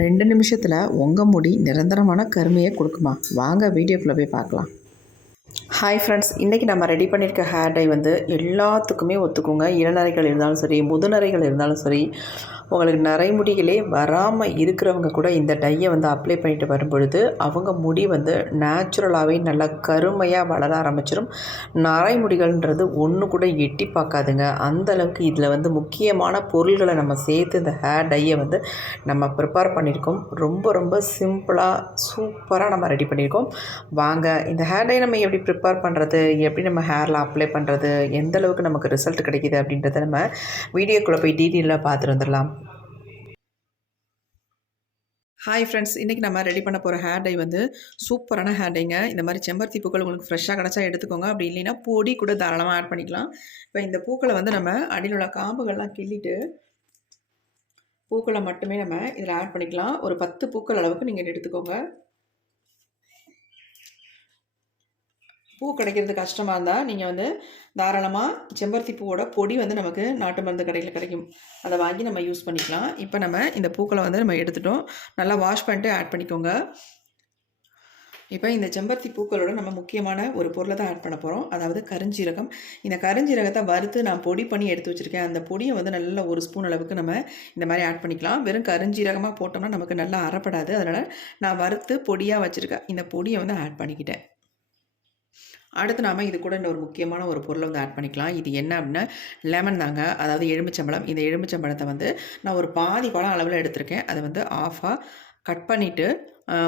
2 நிமிஷத்தில் உங்கள் முடி நிரந்தரமான கருமையை கொடுக்குமா? வாங்க வீடியோக்குள்ளே போய் பார்க்கலாம். ஹாய் ஃப்ரெண்ட்ஸ், இன்றைக்கி நம்ம ரெடி பண்ணியிருக்க ஹேர் டை வந்து எல்லாத்துக்குமே ஒத்துக்குங்க. இளநரைகள் இருந்தாலும் சரி, முதுநரைகள் இருந்தாலும் சரி, உங்களுக்கு நரைமுடிகளே வராமல் இருக்கிறவங்க கூட இந்த டையை வந்து அப்ளை பண்ணிட்டு வரும்பொழுது அவங்க முடி வந்து நேச்சுரலாகவே நல்லா கருமையாக வளர ஆரம்பிச்சிடும். நரைமுடிகள்ன்றது ஒன்று கூட எட்டி பார்க்காதுங்க. அந்தளவுக்கு இதில் வந்து முக்கியமான பொருள்களை நம்ம சேர்த்து இந்த ஹேர் டையை வந்து நம்ம ப்ரிப்பேர் பண்ணியிருக்கோம். ரொம்ப ரொம்ப சிம்பிளாக சூப்பராக நம்ம ரெடி பண்ணியிருக்கோம். வாங்க இந்த ஹேர் டை நம்ம எப்படி ப்ரிப்பேர் பண்ணுறது, எப்படி நம்ம ஹேரில் அப்ளை பண்ணுறது, எந்த அளவுக்கு நமக்கு ரிசல்ட் கிடைக்கிது அப்படின்றத நம்ம வீடியோக்குள்ளே போய் டீட்டெயிலாக பார்த்துட்டு வந்துடலாம். ஹாய் ஃப்ரெண்ட்ஸ், இன்றைக்கி நம்ம ரெடி பண்ண போகிற ஹேர் டை வந்து சூப்பரான ஹேர் டைங்க. இந்த மாதிரி செம்பருத்தி பூக்கள் உங்களுக்கு ஃப்ரெஷ்ஷாக கிடச்சா எடுத்துக்கோங்க. அப்படி இல்லைன்னா பொடி கூட தாராளமாக ஆட் பண்ணிக்கலாம். இப்போ இந்த பூக்களை வந்து நம்ம அடியில் உள்ள காம்புகள்லாம் கிள்ளிட்டு பூக்களை மட்டுமே நம்ம இதில் ஆட் பண்ணிக்கலாம். ஒரு 10 பூக்கள் அளவுக்கு நீங்கள் எடுத்துக்கோங்க. பூ கிடைக்கிறது கஷ்டமாக இருந்தால் நீங்கள் வந்து தாராளமாக செம்பருத்தி பூவோட பொடி வந்து நமக்கு நாட்டு மருந்து கடையில் கிடைக்கும். அதை வாங்கி நம்ம யூஸ் பண்ணிக்கலாம். இப்போ நம்ம இந்த பூக்களை வந்து நம்ம எடுத்துட்டோம். நல்லா வாஷ் பண்ணிட்டு ஆட் பண்ணிக்கோங்க. இப்போ இந்த செம்பருத்தி பூக்களோட நம்ம முக்கியமான ஒரு பொருளை தான் ஆட் பண்ண போகிறோம். அதாவது கருஞ்சீரகம். இந்த கருஞ்சீரகத்தை வறுத்து நான் பொடி பண்ணி எடுத்து வச்சுருக்கேன். அந்த பொடியை வந்து நல்லா 1 ஸ்பூன் அளவுக்கு நம்ம இந்த மாதிரி ஆட் பண்ணிக்கலாம். வெறும் கருஞ்சீரகமாக போட்டோம்னா நமக்கு நல்லா அரைப்படாது. அதனால் நான் வறுத்து பொடியாக வச்சுருக்கேன். இந்த பொடியை வந்து ஆட் பண்ணிக்கிட்டேன். அடுத்து நாம் இது கூட இன்னொரு முக்கியமான ஒரு பொருளை வந்து ஆட் பண்ணிக்கலாம். இது என்ன அப்படின்னா லெமன் தாங்க. அதாவது எலுமிச்சம்பழம். இந்த எலுமிச்சம்பழத்தை வந்து நான் ஒரு பாதி பழம் அளவில் எடுத்திருக்கேன். அதை வந்து ஆஃபாக கட் பண்ணிவிட்டு,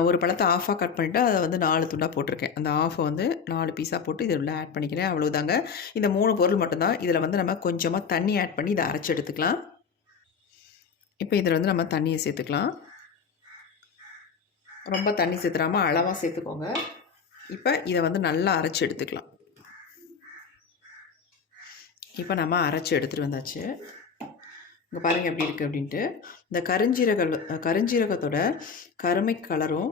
ஒரு பழத்தை ஆஃபாக கட் பண்ணிவிட்டு அதை வந்து 4 துண்டாக போட்டிருக்கேன். அந்த ஆஃபை வந்து 4 பீஸாக போட்டு இதில் உள்ள ஆட் பண்ணிக்கிறேன். அவ்வளோதாங்க. இந்த 3 பொருள் மட்டும்தான். இதில் வந்து நம்ம கொஞ்சமாக தண்ணி ஆட் பண்ணி இதை அரைச்சி எடுத்துக்கலாம். இப்போ இதில் வந்து நம்ம தண்ணியை சேர்த்துக்கலாம். ரொம்ப தண்ணி சேர்த்துடாமல் அளவாக சேர்த்துக்கோங்க. இப்போ இதை வந்து நல்லா அரைச்சி எடுத்துக்கலாம். இப்போ நம்ம அரைச்சி எடுத்துகிட்டு வந்தாச்சு. இங்கே பாருங்கள் எப்படி இருக்குது அப்படின்ட்டு. இந்த கருஞ்சீரகத்தோட கருமை கலரும்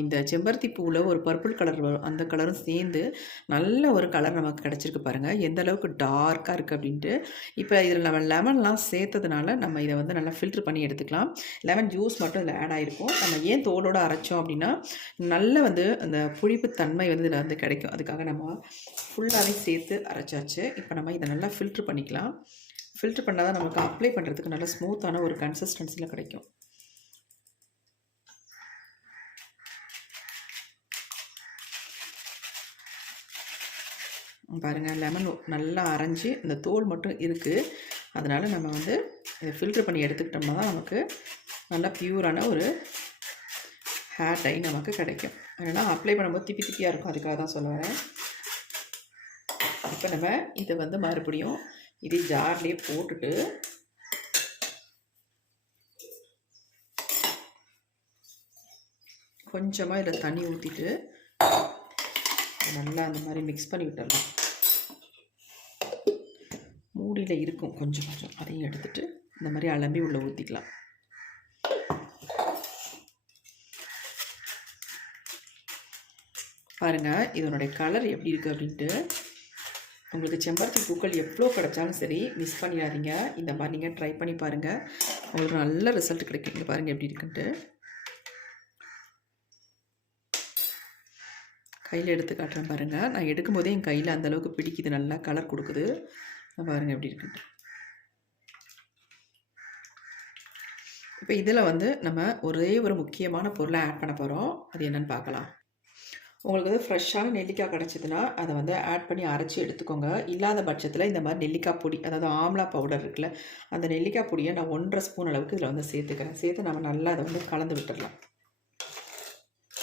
இந்த செம்பருத்தி பூவில் ஒரு பர்பிள் கலர் வரும், அந்த கலரும் சேர்ந்து நல்ல ஒரு கலர் நமக்கு கிடச்சிருக்கு. பாருங்கள் எந்த அளவுக்கு டார்க்காக இருக்குது அப்படின்ட்டு. இப்போ இதில் நம்ம லெமன்லாம் சேர்த்ததுனால நம்ம இதை வந்து நல்லா ஃபில்ட்ரு பண்ணி எடுத்துக்கலாம். லெமன் ஜூஸ் மட்டும் இதில் ஆட் ஆகிருக்கும். நம்ம ஏன் தோலோடு அரைச்சோம் அப்படின்னா நல்ல வந்து அந்த புளிப்பு தன்மை வந்து இதில் வந்து கிடைக்கும். அதுக்காக நம்ம ஃபுல்லாகவே சேர்த்து அரைச்சாச்சு. இப்போ நம்ம இதை நல்லா ஃபில்ட்ரு பண்ணிக்கலாம். ஃபில்ட்ரு பண்ணால் தான் நமக்கு அப்ளை பண்ணுறதுக்கு நல்லா ஸ்மூத்தான ஒரு கன்சிஸ்டன்சியில் கிடைக்கும். பாருங்கள் லெமன் நல்லா அரைஞ்சி இந்த தோல் மட்டும் இருக்குது. அதனால் நம்ம வந்து இதை ஃபில்ட்ரு பண்ணி எடுத்துக்கிட்டோம்னா தான் நமக்கு நல்லா ப்யூரான ஒரு ஹேர் டை நமக்கு கிடைக்கும். ஏன்னா அப்ளை பண்ணும்போது திப்பி திப்பியாக இருக்கும். அதுக்காக தான் சொல்ல வரேன். இப்போ நம்ம இதை வந்து மறுபடியும் இதே ஜார்லேயே போட்டுட்டு கொஞ்சமாக இதில் தண்ணி ஊற்றிட்டு நல்லா அந்த மாதிரி மிக்ஸ் பண்ணி விட்டுடலாம். மூடியில் இருக்கும் கொஞ்சம் அதையும் எடுத்துகிட்டு இந்த மாதிரி அலம்பி உள்ளே ஊற்றிக்கலாம். பாருங்கள் இதனுடைய கலர் எப்படி இருக்குது அப்படின்ட்டு. உங்களுக்கு செம்பருத்தி பூக்கள் எவ்வளோ கிடைச்சாலும் சரி மிஸ் பண்ணிடாதீங்க. இந்த மாதிரி நீங்கள் ட்ரை பண்ணி பாருங்கள். உங்களுக்கு நல்ல ரிசல்ட் கிடைக்கும். இங்கே பாருங்கள் எப்படி இருக்குன்ட்டு. கையில் எடுத்து காட்டுறேன் பாருங்கள். நான் எடுக்கும்போதே என் கையில் அந்தளவுக்கு பிடிக்குது, நல்லா கலர் கொடுக்குது. பாருங்கள் எப்படி இருக்குன்ட்டு. இப்போ இதில் வந்து நம்ம ஒரே ஒரு முக்கியமான பொருளை ஆட் பண்ண போகிறோம். அது என்னென்னு பார்க்கலாம். உங்களுக்கு வந்து ஃப்ரெஷ்ஷான நெல்லிக்காய் கிடச்சிதுன்னா அதை வந்து ஆட் பண்ணி அரைச்சி எடுத்துக்கோங்க. இல்லாத பட்சத்தில் இந்த மாதிரி நெல்லிக்காய் பொடி, அதாவது ஆம்லா பவுடர் இருக்குல்ல, அந்த நெல்லிக்காய் பொடியை நான் 1.5 ஸ்பூன் அளவுக்கு இதில் வந்து சேர்த்துக்கிறேன். சேர்த்து நம்ம நல்லா அதை வந்து கலந்து விட்டுடலாம்.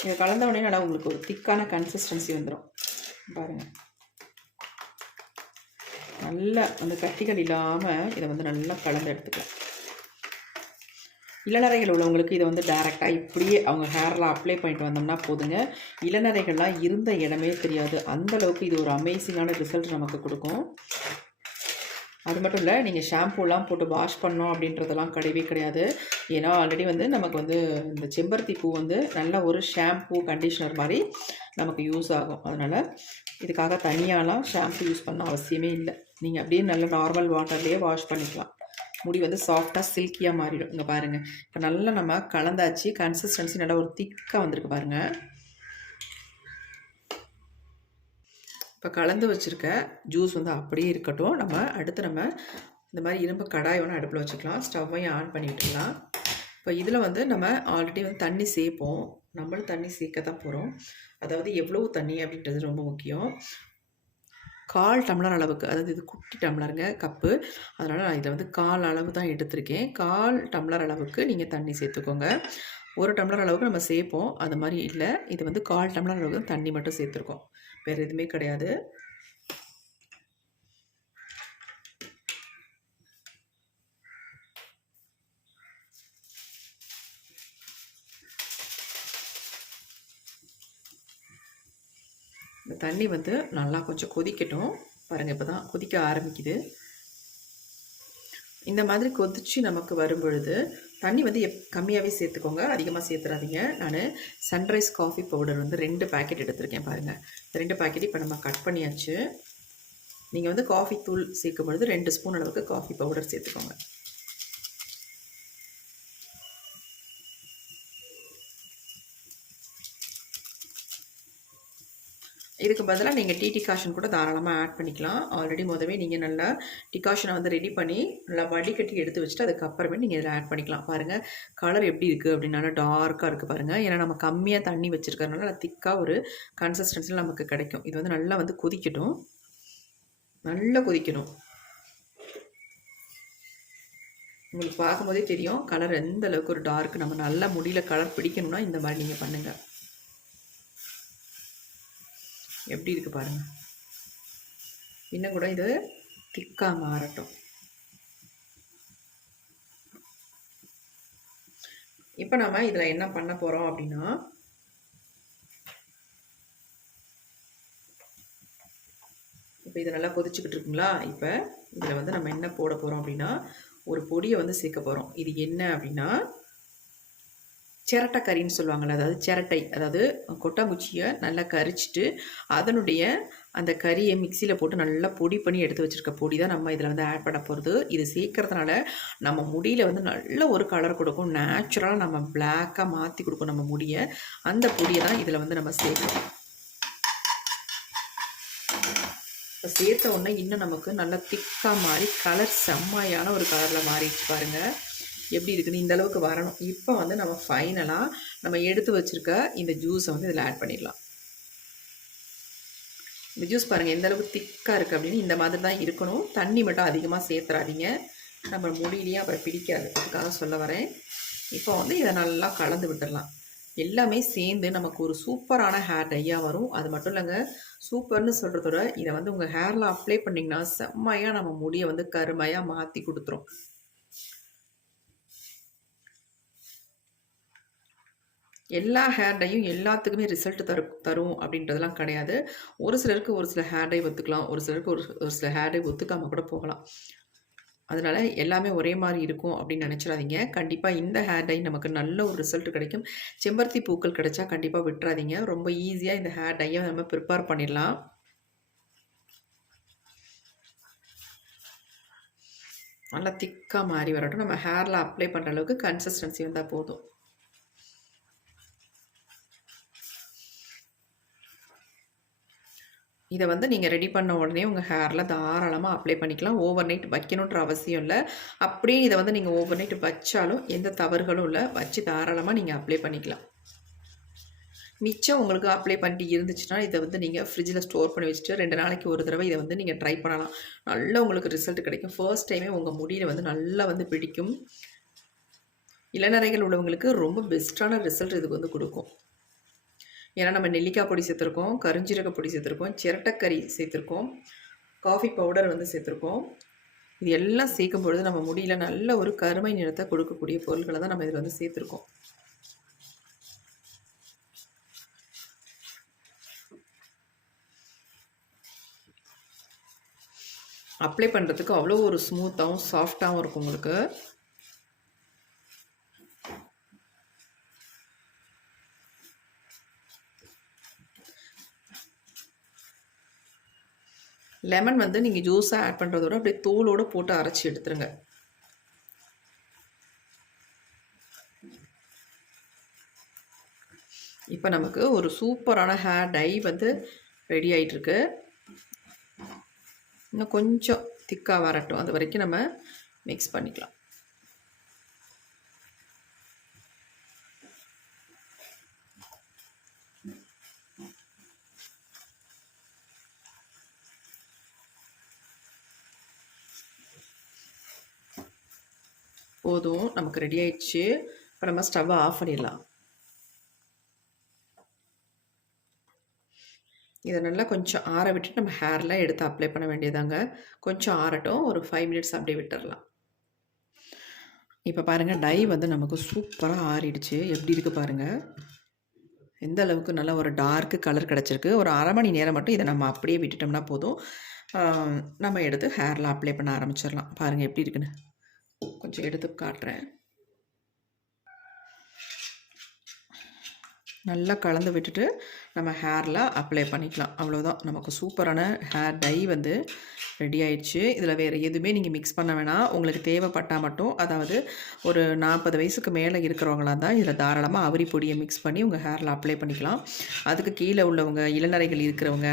இதை கலந்த உடனே நல்லா உங்களுக்கு ஒரு திக்கான கன்சிஸ்டன்சி வந்துடும். பாருங்கள் நல்லா அந்த கட்டிகள் இல்லாமல் இதை வந்து நல்லா கலந்து எடுத்துக்கலாம். இளநரைகள் உள்ளவங்களுக்கு இதை வந்து டைரெக்டாக இப்படியே அவங்க ஹேரில் அப்ளை பண்ணிட்டு வந்தோம்னா போதுங்க. இளநரைகள்லாம் இருந்த இடமே தெரியாது. அந்தளவுக்கு இது ஒரு அமேசிங்கான ரிசல்ட் நமக்கு கொடுக்கும். அது மட்டும் இல்லை, நீங்கள் ஷாம்பூலாம் போட்டு வாஷ் பண்ணோம் அப்படின்றதெல்லாம் கிடையவே கிடையாது. ஏன்னா ஆல்ரெடி வந்து நமக்கு வந்து இந்த செம்பருத்தி பூ வந்து நல்ல ஒரு ஷாம்பூ கண்டிஷ்னர் மாதிரி நமக்கு யூஸ் ஆகும். அதனால் இதுக்காக தனியாலாம் ஷாம்பு யூஸ் பண்ண அவசியமே இல்லை. நீங்கள் அப்படியே நல்ல நார்மல் வாட்டர்லேயே வாஷ் பண்ணிக்கலாம். முடி வந்து சாஃப்டாக சில்கியாக மாறிடும். இங்கே பாருங்கள், இப்போ நல்லா நம்ம கலந்தாச்சு. கன்சிஸ்டன்சி நல்லா ஒரு திக்காக வந்திருக்கு பாருங்கள். இப்போ கலந்து வச்சுருக்க ஜூஸ் வந்து அப்படியே இருக்கட்டும். அடுத்து நம்ம இந்த மாதிரி இரும்பு கடாய் ஒன்று அடுப்பில் வச்சுக்கலாம். ஸ்டவ்வையும் ஆன் பண்ணி விட்டுக்கலாம். இப்போ இதில் வந்து நம்ம ஆல்ரெடி வந்து தண்ணி சேர்ப்போம். நம்மளும் தண்ணி சேர்க்க தான் போகிறோம். அதாவது எவ்வளவு தண்ணி அப்படின்றது ரொம்ப முக்கியம். 1/4 டம்ளர் அளவுக்கு, அதாவது இது குட்டி டம்ளருங்க கப்பு, அதனால் நான் இதை வந்து 1/4 அளவு தான் எடுத்திருக்கேன். 1/4 டம்ளர் அளவுக்கு நீங்கள் தண்ணி சேர்த்துக்கோங்க. 1 டம்ளர் அளவுக்கு நம்ம சேர்ப்போம், அது மாதிரி இல்லை. இது வந்து 1/4 டம்ளர் அளவுக்கு தண்ணி மட்டும் சேர்த்துருக்கோம், வேறு எதுவுமே கிடையாது. இந்த தண்ணி வந்து நல்லா கொஞ்சம் கொதிக்கட்டும். பாருங்கள், இப்போ தான் கொதிக்க ஆரம்பிக்குது. இந்த மாதிரி கொதித்து நமக்கு வரும் பொழுது தண்ணி வந்து கம்மியாகவே சேர்த்துக்கோங்க, அதிகமாக சேர்த்துறாதீங்க. நான் சன்ரைஸ் காஃபி பவுடர் வந்து 2 பேக்கெட் எடுத்திருக்கேன் பாருங்கள். இந்த 2 பேக்கெட் இப்போ நம்ம கட் பண்ணியாச்சு. நீங்கள் வந்து காஃபி தூள் சேர்க்கும் பொழுது 2 ஸ்பூன் அளவுக்கு காஃபி பவுடர் சேர்த்துக்கோங்க. இதுக்கு பதிலாக நீங்கள் டீ டிகாஷன் கூட தாராளமாக ஆட் பண்ணிக்கலாம். ஆல்ரெடி முதவே நீங்கள் நல்லா டிகாஷனை வந்து ரெடி பண்ணி நல்லா வடிகட்டி எடுத்து வச்சுட்டு அதுக்கப்புறமே நீங்கள் இதில் ஆட் பண்ணிக்கலாம். பாருங்கள் கலர் எப்படி இருக்குது அப்படின்னு, நல்லா டார்க்காக இருக்குது பாருங்கள். ஏன்னா நம்ம கம்மியாக தண்ணி வச்சுருக்கறனால நல்லா திக்காக ஒரு கன்சிஸ்டன்சியில் நமக்கு கிடைக்கும். இது வந்து நல்லா வந்து கொதிக்கட்டும், நல்லா கொதிக்கணும். உங்களுக்கு பார்க்கும்போதே தெரியும் கலர் எந்த அளவுக்கு ஒரு டார்க். நம்ம நல்லா முடியல கலர் பிடிக்கணும்னா இந்த மாதிரி நீங்கள் பண்ணுங்கள். எப்படி இருக்குது பாருங்கள். இன்னும் கூட இது திக்காக மாறட்டும். இப்போ நம்ம இதில் என்ன பண்ண போகிறோம் அப்படின்னா, இப்போ இது நல்லா கொதிச்சுக்கிட்டு இருக்குங்களா. இப்போ இதில் வந்து நம்ம என்ன போட போகிறோம் அப்படின்னா, ஒரு பொடியை வந்து சேர்க்க போகிறோம். இது என்ன அப்படின்னா, சிரட்டை கறின்னு சொல்லுவாங்கள்ல, அதாவது சிரட்டை, அதாவது கொட்டாங்குச்சியை நல்லா கரிச்சிட்டு அதனுடைய அந்த கறியை மிக்சியில் போட்டு நல்லா பொடி பண்ணி எடுத்து வச்சுருக்க பொடி தான் நம்ம இதில் வந்து ஆட் பண்ண போகிறது. இது சேர்க்கறதுனால நம்ம முடியில் வந்து நல்ல ஒரு கலர் கொடுக்கும், நேச்சுரலாக நம்ம பிளாக்காக மாற்றி கொடுக்கும் நம்ம முடியை. அந்த பொடியை தான் இதில் வந்து நம்ம சேர்க்கணும். இப்போ சேர்த்த உடனே இன்னும் நமக்கு நல்லா திக்காக மாறி கலர் செம்மையான ஒரு கலரில் மாறிடுச்சு பாருங்கள். எப்படி இருக்குன்னு இந்த அளவுக்கு வரணும். இப்போ வந்து நம்ம ஃபைனலாக நம்ம எடுத்து வச்சுருக்க இந்த ஜூஸை வந்து இதில் ஆட் பண்ணிடலாம். இந்த ஜூஸ் பாருங்கள் எந்த அளவுக்கு திக்காக இருக்குது அப்படின்னு. இந்த மாதிரி தான் இருக்கணும். தண்ணி மட்டும் அதிகமாக சேர்த்துறாதீங்க, நம்ம முடியிலேயே அப்புறம் பிடிக்காது, அதுக்காக சொல்ல வரேன். இப்போ வந்து இதை நல்லா கலந்து விட்டுடலாம். எல்லாமே சேர்ந்து நமக்கு ஒரு சூப்பரான ஹேர் டையாக வரும். அது மட்டும் இல்லைங்க, சூப்பர்னு சொல்கிறதோட இதை வந்து உங்கள் ஹேரில் அப்ளை பண்ணிங்கன்னா செம்மையாக நம்ம முடியை வந்து கருமையாக மாற்றி கொடுத்துரும். எல்லா ஹேர் டையும் எல்லாத்துக்குமே ரிசல்ட் தரும் அப்படின்றதெல்லாம் கிடையாது. ஒரு சிலருக்கு ஒரு சில ஹேர் டை ஒத்துக்கலாம், ஒரு சிலருக்கு ஒரு சில ஹேர் டை ஒத்துக்காமல் கூட போகலாம். அதனால் எல்லாமே ஒரே மாதிரி இருக்கும் அப்படின்னு நினச்சிடாதீங்க. கண்டிப்பாக இந்த ஹேர் டை நமக்கு நல்ல ஒரு ரிசல்ட் கிடைக்கும். செம்பருத்தி பூக்கள் கிடைச்சா கண்டிப்பாக விட்டுறாதீங்க. ரொம்ப ஈஸியாக இந்த ஹேர் டையை நம்ம ப்ரிப்பேர் பண்ணிடலாம். நல்லா திக்காக மாறி வரட்டும். நம்ம ஹேரில் அப்ளை பண்ணுற அளவுக்கு கன்சிஸ்டன்சி வந்தால் போதும். இதை வந்து நீங்கள் ரெடி பண்ண உடனே உங்கள் ஹேரில் தாராளமாக அப்ளை பண்ணிக்கலாம். ஓவர் நைட் வைக்கணுன்ற அவசியம் இல்லை. அப்படியே இதை வந்து நீங்கள் ஓவர் நைட் வச்சாலும் எந்த தவறுகளும் இல்லை, வச்சு தாராளமாக நீங்கள் அப்ளை பண்ணிக்கலாம். மிச்சம் உங்களுக்கு அப்ளை பண்ணிட்டு இருந்துச்சுன்னா இதை வந்து நீங்கள் ஃப்ரிட்ஜில் ஸ்டோர் பண்ணி வச்சுட்டு 2 நாளைக்கு ஒரு தடவை இதை வந்து நீங்கள் ட்ரை பண்ணலாம். நல்லா உங்களுக்கு ரிசல்ட் கிடைக்கும். ஃபர்ஸ்ட் டைமே உங்கள் முடியில் வந்து நல்லா வந்து பிடிக்கும். இளநரைகள் உள்ளவங்களுக்கு ரொம்ப பெஸ்ட்டான ரிசல்ட் இதுக்கு வந்து கொடுக்கும். ஏன்னா நம்ம நெல்லிக்காய் பொடி சேர்த்துருக்கோம், கருஞ்சீரக பொடி சேர்த்துருக்கோம், சிரட்டக்கறி சேர்த்துருக்கோம், காஃபி பவுடர் வந்து சேர்த்துருக்கோம். இது எல்லாம் சேர்க்கும் பொழுது நம்ம முடியல நல்ல ஒரு கருமை நிறத்தை கொடுக்கக்கூடிய பொருட்களை தான் நம்ம இதில் வந்து சேர்த்துருக்கோம். அப்ளை பண்ணுறதுக்கு அவ்வளோ ஒரு ஸ்மூத்தாகவும் சாஃப்டாகவும் இருக்கும் உங்களுக்கு. லெமன் வந்து நீங்கள் ஜூஸாக ஆட் பண்ணுறதோட அப்படியே தோலோடு போட்டு அரைச்சி எடுத்துருங்க. இப்போ நமக்கு ஒரு சூப்பரான ஹேர் டை வந்து ரெடி ஆகிட்டுருக்கு. இன்னும் கொஞ்சம் திக்காக வரட்டும், அது வரைக்கும் நம்ம மிக்ஸ் பண்ணிக்கலாம். போதும், நமக்கு ரெடி ஆயிடுச்சு. இப்போ நம்ம ஸ்டவ்வை ஆஃப் பண்ணிடலாம். இதை நல்லா கொஞ்சம் ஆற விட்டுட்டு நம்ம ஹேரில் எடுத்து அப்ளை பண்ண வேண்டியதாங்க. கொஞ்சம் ஆறட்டும், ஒரு 5 மினிட்ஸ் அப்படியே விட்டுடலாம். இப்போ பாருங்கள், டை வந்து நமக்கு சூப்பராக ஆறிடுச்சு. எப்படி இருக்குது பாருங்கள், எந்த அளவுக்கு நல்ல ஒரு டார்க்கு கலர் கிடச்சிருக்கு. ஒரு அரை மணி நேரம் மட்டும் இதை நம்ம அப்படியே விட்டுட்டோம்னா போதும். நம்ம எடுத்து ஹேரில் அப்ளை பண்ண ஆரம்பிச்சிடலாம். பாருங்கள் எப்படி இருக்குன்னு கொஞ்சம் எடுத்து காட்டுறேன். நல்லா கலந்து விட்டுட்டு நம்ம ஹேரில் அப்ளை பண்ணிக்கலாம். அவ்வளோதான், நமக்கு சூப்பரான ஹேர் டை வந்து ரெடி ஆயிடுச்சு. இதில் வேறு எதுவுமே நீங்கள் மிக்ஸ் பண்ண வேணாம். உங்களுக்கு தேவைப்பட்டால் மட்டும், அதாவது ஒரு 40 வயசுக்கு மேலே இருக்கிறவங்களாக தான் இதில் தாராளமாக அவரி பொடியை மிக்ஸ் பண்ணி உங்கள் ஹேரில் அப்ளை பண்ணிக்கலாம். அதுக்கு கீழே உள்ளவங்க, இளநரைகள் இருக்கிறவங்க,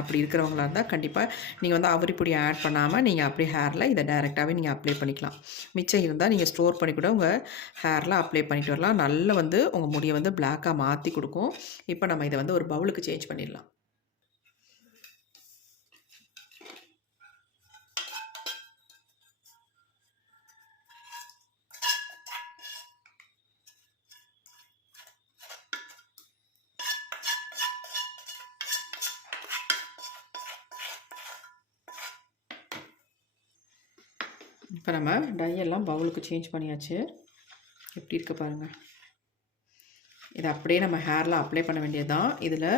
அப்படி இருக்கிறவங்களா இருந்தால் கண்டிப்பாக நீங்கள் வந்து அவரி பொடியை ஆட் பண்ணாமல் நீங்கள் அப்படியே ஹேரில் இதை டைரெக்டாகவே நீங்கள் அப்ளை பண்ணிக்கலாம். மிச்சம் இருந்தால் நீங்கள் ஸ்டோர் பண்ணி கூட உங்கள் ஹேரில் அப்ளை பண்ணிட்டு வரலாம். நல்லா வந்து உங்கள் முடியை வந்து பிளாக்காக மாற்றி கொடுக்கும். இப்போ நம்ம இதை வந்து ஒரு பவுலுக்கு சேஞ்ச் பண்ணிடலாம். இப்போ நம்ம டையெல்லாம் பவுலுக்கு சேஞ்ச் பண்ணியாச்சு. எப்படி இருக்குது பாருங்கள். இதை அப்படியே நம்ம ஹேரில் அப்ளை பண்ண வேண்டியது தான். இதில்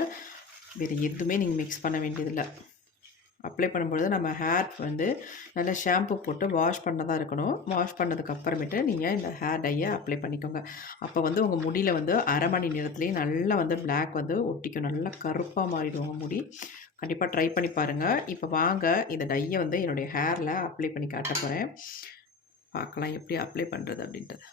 வேறு எதுவுமே நீங்கள் மிக்ஸ் பண்ண வேண்டியதில்லை. அப்ளை பண்ணும்பொழுது நம்ம ஹேர் வந்து நல்லா ஷாம்பு போட்டு வாஷ் பண்ணதாக இருக்கணும். வாஷ் பண்ணதுக்கு அப்புறமேட்டு நீங்கள் இந்த ஹேர் டையை அப்ளை பண்ணிக்கோங்க. அப்போ வந்து உங்கள் முடியில் வந்து அரை மணி நேரத்துலேயே நல்லா வந்து பிளாக் வந்து ஒட்டிக்கும். நல்லா கருப்பாக மாறிடும் உங்கள் முடி. கண்டிப்பாக ட்ரை பண்ணி பாருங்கள். இப்போ வாங்க இந்த டையை வந்து என்னுடைய ஹேரில் அப்ளை பண்ணி காட்ட போகிறேன். பார்க்கலாம் எப்படி அப்ளை பண்ணுறது அப்படின்றது.